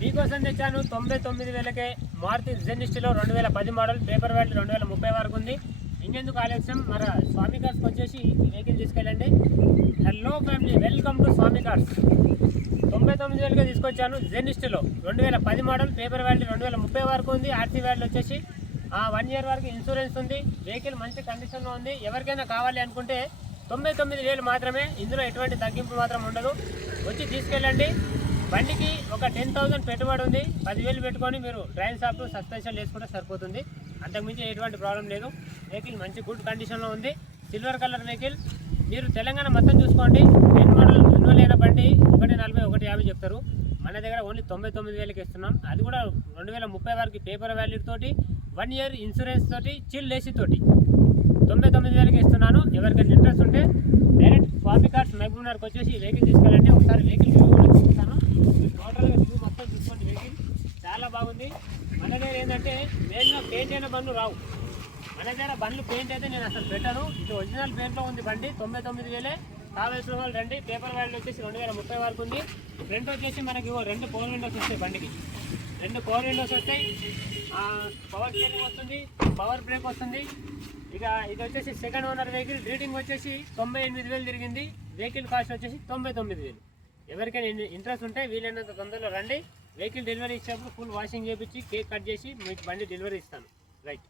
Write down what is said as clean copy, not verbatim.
మీకోసం తెచ్చాను 99,000కే Maruti జెన్నిస్ట్లో 2010 model, paper value 2030 వరకు ఉంది. ఇంకెందుకు ఆలస్యం, మన స్వామి కార్స్కి వచ్చేసి ఈ వెహికల్ తీసుకెళ్ళండి. Hello family, welcome to Swami cars. 99,000కే తీసుకొచ్చాను జెన్నిస్ట్లో 2010 మోడల్, పేపర్ వాల్యూ 2030 వరకు ఉంది. ఆర్సీ వాల్యూ వచ్చేసి 1 ఇయర్ వరకు ఇన్సూరెన్స్ ఉంది. వెహికల్ మంచి కండిషన్లో ఉంది. ఎవరికైనా కావాలి అనుకుంటే 99,000 మాత్రమే, ఇందులో ఎటువంటి తగ్గింపు మాత్రం ఉండదు. వచ్చి తీసుకెళ్ళండి. బండికి ఒక 10,000 పెట్టుబడి ఉంది. 10,000 పెట్టుకొని మీరు డ్రైవింగ్ షాప్ సస్పెన్షన్ వేసుకుంటే సరిపోతుంది. అంతకుమించి ఎటువంటి ప్రాబ్లం లేదు. వెహికల్ మంచి గుడ్ కండిషన్లో ఉంది. Silver colour vehicle. మీరు తెలంగాణ మొత్తం చూసుకోండి. 10 మోడల్ రెన్యువల్ అయిన బండి 140, 150 చెప్తారు. మన దగ్గర ఓన్లీ 99,000కి ఇస్తున్నాం. అది కూడా 2030 వరకు పేపర్ వాల్యూ తోటి, 1 ఇయర్ ఇన్సూరెన్స్ తోటి, చిల్ ఏసీ తోటి 99,000కి ఇస్తున్నాను. ఎవరికైనా ఇంట్రెస్ట్ ఉంటే డైరెక్ట్ స్వామి కార్స్ మహబూబ్ నగర్కి వచ్చేసి వెహికల్ తీసుకెళ్ళండి. ఒకసారి వెహికల్ వ్యూ కూడా చూపిస్తాను. టోటల్గా వ్యూ మొత్తం చూసుకోండి. వెహికల్ చాలా బాగుంది. మన దగ్గర ఏంటంటే మెయిన్గా పెయింట్ అయిన బండ్లు రావు. మన దగ్గర బండ్లు పెయింట్ అయితే నేను అసలు పెట్టను. ఇది ఒరిజినల్ పెయింట్లో ఉంది బండి. 99,000 కావాల్సిన వాళ్ళు రండి. పేపర్ వాల్యూ వచ్చేసి 2030 వరకు ఉంది. ఫ్రంట్ వచ్చేసి మనకి 2 పవర్ విండోస్ వస్తాయి. బండికి 2 పవర్ విండోస్ వస్తాయి. పవర్ స్టీరింగ్ వస్తుంది, పవర్ బ్రేక్ వస్తుంది. ఇక ఇది వచ్చేసి సెకండ్ ఓనర్ వెహికల్. రీడింగ్ వచ్చేసి 98,000 తిరిగింది. వెహికల్ కాస్ట్ వచ్చేసి 99,000. ఎవరికైనా ఇంట్రెస్ట్ ఉంటే వీలైనంత తొందరలో రండి. వెహికల్ డెలివరీ ఇచ్చేటప్పుడు ఫుల్ వాషింగ్ చేయించి కేక్ కట్ చేసి మీకు బండి డెలివరీ ఇస్తాను. రైట్.